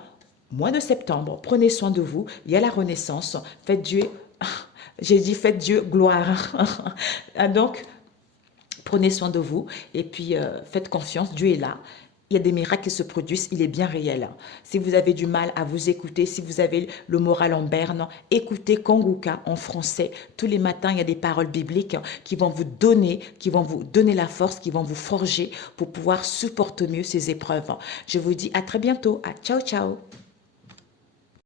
Mois de septembre, prenez soin de vous. Il y a la renaissance. Faites Dieu... J'ai dit faites Dieu gloire. Donc, prenez soin de vous et puis faites confiance. Dieu est là. Il y a des miracles qui se produisent, il est bien réel. Si vous avez du mal à vous écouter, si vous avez le moral en berne, écoutez Konguka en français. Tous les matins, il y a des paroles bibliques qui vont vous donner la force, qui vont vous forger pour pouvoir supporter mieux ces épreuves. Je vous dis à très bientôt. Ciao, ciao.